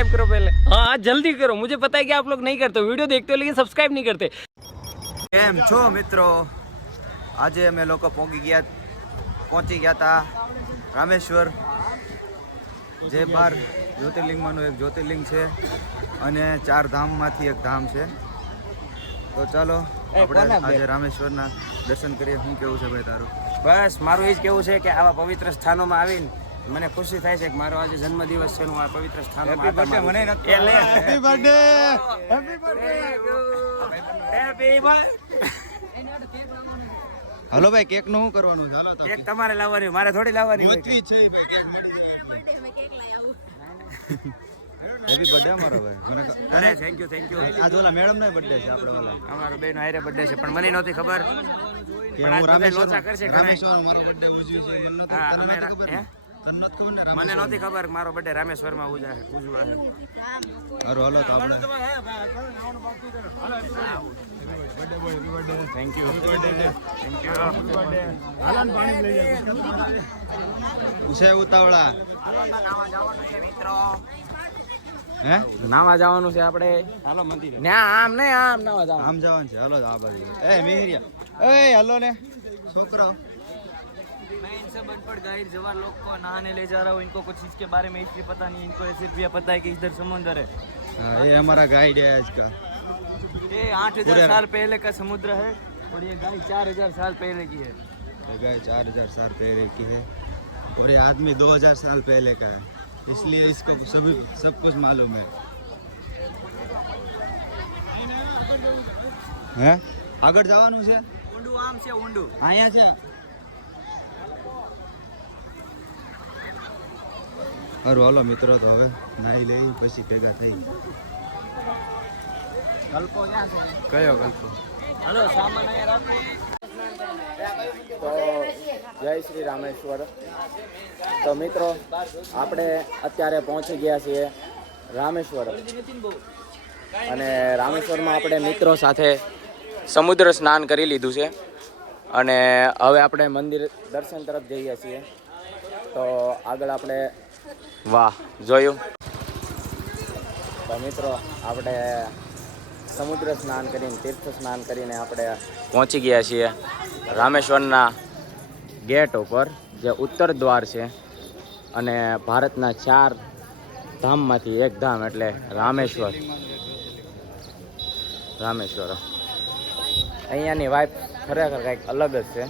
पहले हाँ जल्दी करो मुझे पता है कि आप लोग नहीं करते हो, वीडियो देखते हो लेकिन सब्सक्राइब नहीं करते કેમ છો મિત્રો આજે અમે લોકો પહોંચી ગયા પહોંચી ગયા હતા રામેશ્વર જે બાર જ્યોતિર્લિંગમાંનું એક જ્યોતિર્લિંગ છે અને ચાર ધામમાંથી એક ધામ છે તો ચાલો આપણે આજે રામેશ્વરના દર્શન કરીએ શું કેવું છે ભાઈ તારું બસ મારું એ જ કેવું છે કે આવા પવિત્ર સ્થાનોમાં આવીને મને ખુશી થાય છે કે મારો આજે જન્મદિવસ છે હું આ પવિત્ર સ્થાન આટા મને. એ લે. Happy birthday Happy birthday. Hello ભાઈ કેકનું શું કરવાનું છે? હાલો કેક તમારે લાવવાની મારે થોડી લાવવાની ગોતવી છે ભાઈ કેક મળી હેપી બર્થડે અમારો ભાઈ. મને અરે થેન્ક યુ થેન્ક યુ આજ ઓલા મેડમ નો બર્થડે છે આપણો ઓલા અમારો બેન હારે બર્થડે છે પણ મને નહોતી ખબર. કે પણ બધા રામેશ્વર લોચા કરશે રામેશ્વર મારો બર્થડે ઉજવ્યો છે મને નહોતી ખબર ને? ને મને નહોતી ખબર કે મારો બર્થડે રામેશ્વરમાં ઉજવા- છે. હારું હાલો તો આપણે થેન્ક યુ થેન્ક યુ ઉસે ઉતાવળા. હે? નાવા જવાનું છે આપણે. હાલો મંદિર. ના આમ નહીં આમ નાવા જવાનું. આમ જવાનું છે. હાલો આ બાજુ. એ મિહિરિયા. એ હાલો ને. છોકરાઓ. मैं इनसे बनपढ़ गाइड जवान लोग को नहाने ले जा रहा हूँ इनको कुछ इसके बारे में हिस्ट्री पता नहीं इनको सिर्फ ये पता है कि इधर समुद्र है हाँ, ये हमारा गाइड है आज का ये आठ हजार पूरे- साल पहले का समुद्र है और ये गाय चार हजार साल पहले की है ये गाय चार हजार साल पहले की है और ये आदमी दो हजार साल पहले का है इसलिए इसको सभी सब कुछ मालूम है હે આગળ જવાનું છે ઊંડું આમ છે ઊંડું અહીંયા છે સારું હાલો મિત્રો તો હવે નાહી લઈ પછી ભેગા થઈ. કયો ગલ્પો? હલો સામાન તો જય શ્રી રામેશ્વર. તો મિત્રો આપણે અત્યારે પહોંચી ગયા છીએ રામેશ્વર. અને રામેશ્વરમાં આપણે મિત્રો સાથે સમુદ્ર સ્નાન કરી લીધું છે. અને હવે આપણે મંદિર દર્શન તરફ જઈએ છીએ. તો આગળ આપણે વાહ જોયું. તો મિત્રો આપણે સમુદ્ર સ્નાન કરીને તીર્થ સ્નાન કરીને આપણે પહોંચી ગયા છીએ રામેશ્વરના ગેટ ઉપર જે ઉત્તર દ્વાર છે અને ભારતના ચાર ધામમાંથી એક ધામ એટલે રામેશ્વર. રામેશ્વર. અહીંયાની વાઇફ ખરેખર કંઈક અલગ જ છે.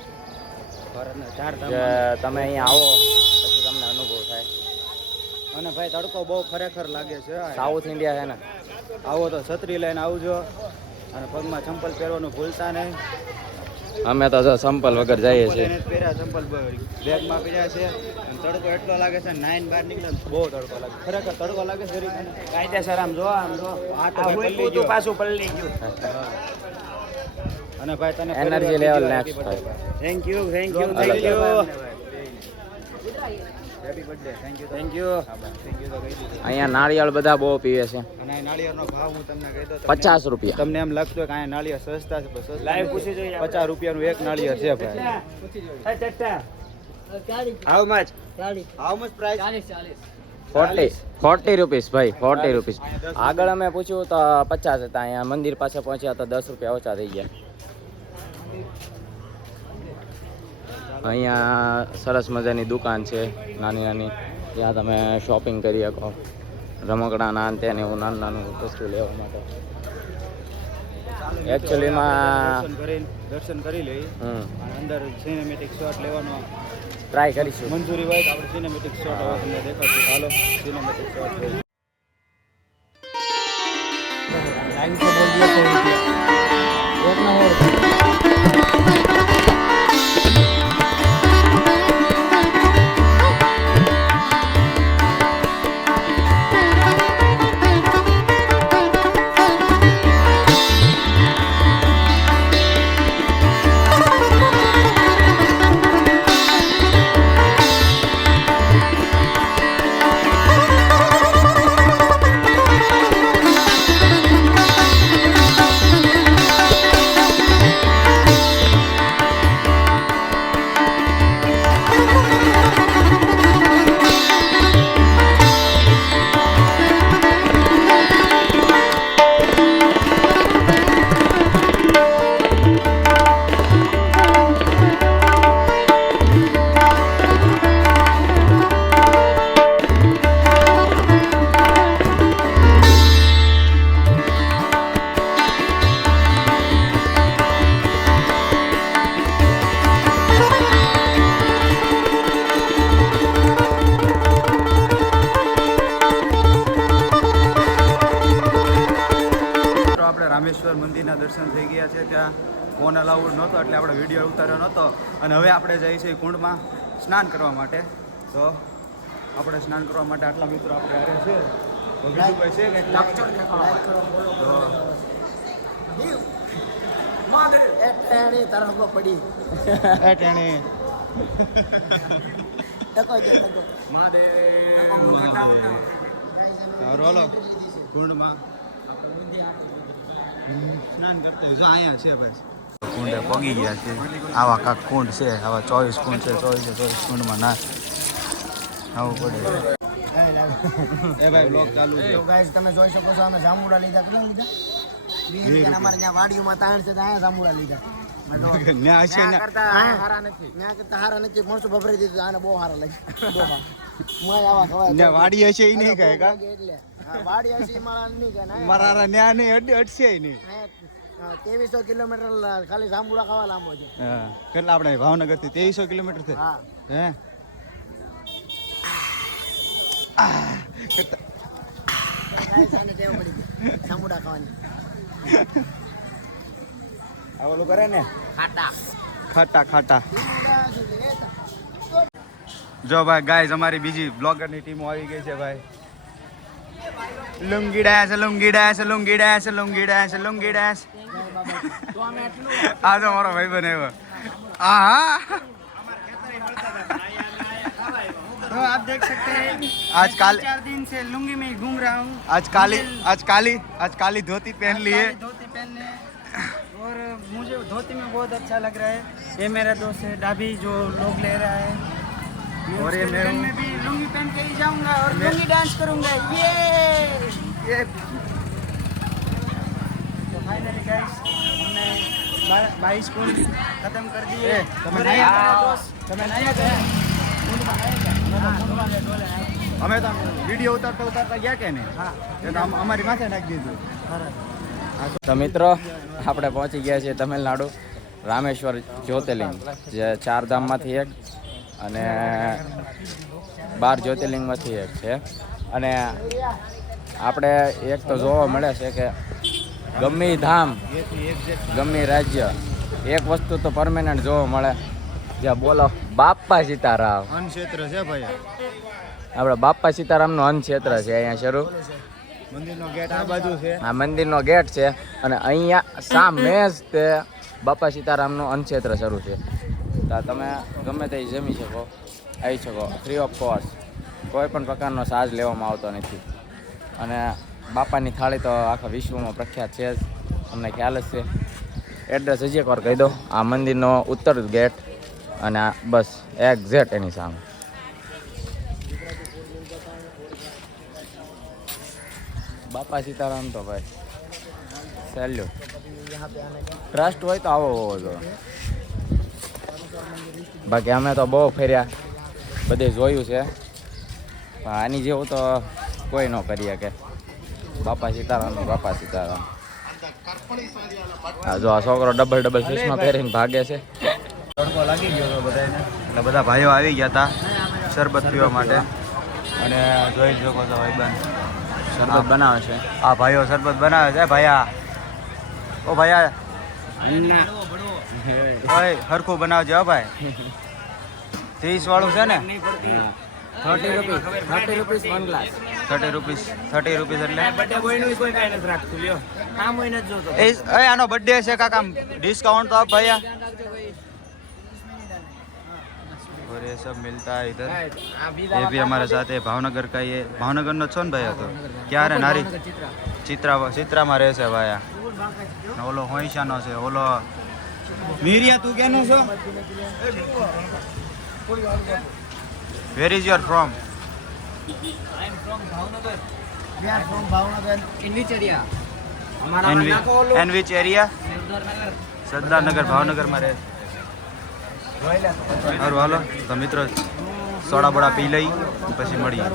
તમે અહીંયા આવો પછી તમને અનુભવ થાય અને ભાઈ તડકો બહુ ખરેખર લાગે છે. સાઉથ ઇન્ડિયા છે ને. આવો તો છત્રી લઈને આવજો. અને પગમાં ચંપલ પહેરવાનું ભૂલતા નહીં. અમે તો જો સંપલ વગર જઈએ છીએ. પહેર્યા ચંપલ બેગમાં પહેર્યા છે. અને તડકો એટલો લાગે છે નાઈન બાર નીકળે બહુ તડકો લાગે. ખરેખર તડકો લાગે છે કાયદેસર આમ જો આમ જો. આ તો પાછું પલળી ગયું. અને ભાઈ તને energy level next thank you thank you thank you. Happy birthday thank you thank you thank you તો કહી દીધું. અહીંયા નાળિયેર બધા બહુ પીવે છે. અને આ નાળિયેરનો ભાવ હું તમને કહી દઉં પચાસ રૂપિયા. તમને એમ લાગતું કે અહીંયા નાળિયેર સસ્તા છે લાઈવ પૂછી જોઈએ પચાસ રૂપિયાનું એક નાળિયેર છે ભાઈ. How much how much price forty forty rupees ભાઈ ફોર્ટી રૂપીસ આગળ અમે પૂછ્યું તો પચાસ હતા અહીંયા મંદિર પાસે પહોંચ્યા તો દસ રૂપિયા ઓછા થઈ ગયા. અહીંયા સરસ મજાની દુકાન છે નાની નાની. ત્યાં તમે શોપિંગ કરી શકો. રમકડા નાન ત્યાં ને એવું નાનું નાનું વસ્તુ લેવા માટે. એકચ્યુઅલીમાં દર્શન કરી લઈ. અંદર સિનેમેટિક શોટ લેવાનો. ટ્રાય કરીશું. મંજૂરી હોય તો આપણે સિનેમેટિક શોટ હવે તમને દેખાડશું. હાલો સિનેમેટિક શોટ ફોન અલાઉડ નહોતો એટલે આપણે વીડિયો ઉતાર્યો નહોતો. અને હવે આપણે જઈએ છીએ કુંડમાં સ્નાન કરવા માટે. તો આપણે સ્નાન કરવા માટે આટલા મિત્રો આપણે આવે છે. બીજું છે તો પડી. એ ટેણી રોલો. કુંડમાં સ્નાન કરતા જો અહીંયા છે ભાઈ કુંડે પગી ગયા છે. આવા કાંક કુંડ છે આવા ચોવીસ કુંડ છે ચોવીસે ચોવીસ કુંડમાં ના આવું પડે. એ ભાઈ બ્લોગ ચાલુ છે. તો તમે જોઈ શકો છો અમે જાંબુડા લીધા. કેટલા લીધા? અમારે ત્યાં વાડીઓમાં તાણ છે તો અહીંયા લીધા. ન્યા છે ને. હારા નથી. ત્યાં કરતા હારા નથી. માણસો ભભરાઈ દીધું આને બહુ હારા લાગે. બહુ હારા. આવા ખવાય વાડી હશે એ નહીં કહે એટલે. વાડી હશે નહીં મારા ન્યા નહીં અડશે નહીં. ત્રેવીસો કિલોમીટર ખાલી જાંબુડા ખાવા લાંબો છે. કેટલા આપણે ભાવનગરથી ત્રેવીસો કિલોમીટર છે? હા. જાંબુડા ખાવાની. આ ઓલું કરે ને? ખાટા. ખાટા ખાટા. જો ભાઈ ગાઈઝ અમારી બીજી બ્લોગરની ટીમો આવી ગઈ છે ભાઈ. Lungi dance lungi dance lungi dance lungi dance lungi dance. आज हमारा भाई बने वो तो आप देख सकते हैं आज काल चार दिन से लुंगी में घूम रहा हूँ। आज काली आज काली आज काली धोती पहन ली है। धोती पहन ली और मुझे धोती में बहुत अच्छा लग रहा है। ये मेरा दोस्त है डाबी जो लोग ले रहा है। और ये उसके मैं लगन हूँ। में भी लुंगी पहन के ही जाऊंगा और लुंगी डांस करूंगा ये ये तो फाइनली गाइस हमने बा- बाईस कुंड खत्म कर दिए ए, તમે और नया- ये मेरा दोस्त તમે નયા ગયા કુંડમાં નયા ગયા અમે તો વિડીયો ઉતારતા ઉતારતા ગયા કે નહીં એ તો આમ અમારી માથે નાખી દીધું તો મિત્રો આપણે પહોંચી ગયા છીએ તમિલનાડુ રામેશ્વર જ્યોતિર્લિંગ જે ચાર ધામમાંથી એક અને બાર જ્યોતિર્લિંગમાંથી એક છે. અને આપણે એક તો જોવા મળે છે કે ગમે ધામ ગમે રાજ્ય એક વસ્તુ તો પરમેનન્ટ જોવા મળે. જ્યાં બોલો બાપા સીતારામ. અન ક્ષેત્ર છે ભાઈ. આપણે બાપા સીતારામનું ક્ષેત્ર છે અહીંયા શરૂ. મંદિરનો ગેટ આ બાજુ છે. આ મંદિરનો ગેટ છે અને અહીંયા સામે જ તે બાપા સીતારામનું અન્નક્ષેત્ર શરૂ છે. તો તમે ગમે તે જમી શકો આવી શકો ફ્રી ઓફ કોસ્ટ કોઈ પણ પ્રકારનો સાજ લેવામાં આવતો નથી. અને બાપાની થાળી તો આખા વિશ્વમાં પ્રખ્યાત છે જ. તમને ખ્યાલ જ છે એડ્રેસ હજી એકવાર કહી દો. આ મંદિરનો ઉત્તર ગેટ અને બસ એક્ઝેક્ટ એની સામે. બાપા સીતારામ તો ભાઈ. સેલ્યુટ ટ્રસ્ટ હોય તો આવો હોવો જોઈએ. બાકી અમે તો બહુ ફેર્યા. બધે જોયું છે. આની જેવું તો કોઈ ન કરી શકે. બાપા સીતારામ બાપા સીતારામ. આ જો આ છોકરો ડબલ ડબલ ચશ્મા પહેરીને ભાગે છે. તડકો લાગી ગયો હતો બધાને એટલે બધા ભાઈઓ આવી ગયા હતા શરબત પીવા માટે. અને જોઈ શકો છો ભાઈબંધ. શરબત બનાવે છે. આ ભાઈઓ શરબત બનાવે છે. ભાયા ઓ ભાયા ઓય હરખું બનાવજો હો ભાઈ ત્રીસ વાળું છે ને thirty rupees thirty rupees one glass thirty rupees thirty rupees એટલે બર્થડે બોયનું કોઈ કાંઈ નથી રાખતું લ્યો આમ હોય નથી જોતો એ એ આનો બર્થડે છે કાકા डिस्काउंट तो आप भैया और ये सब मिलता है इधर ये भी हमारे साथ है भावनगर का ये भावनगर નો છો ને ભાઈ આ તો ક્યારે નારી ચિત્રા ચિત્રામાં રહે છે ને ઓલો હોઈશાનો છે ઓલો મીરિયા તું કેનો છો? Where is your from I am from Bhavnagar we Bhavnagar in which રહે. હાલો. તો મિત્રો સોડા બોડા પી લઈ પછી મળીએ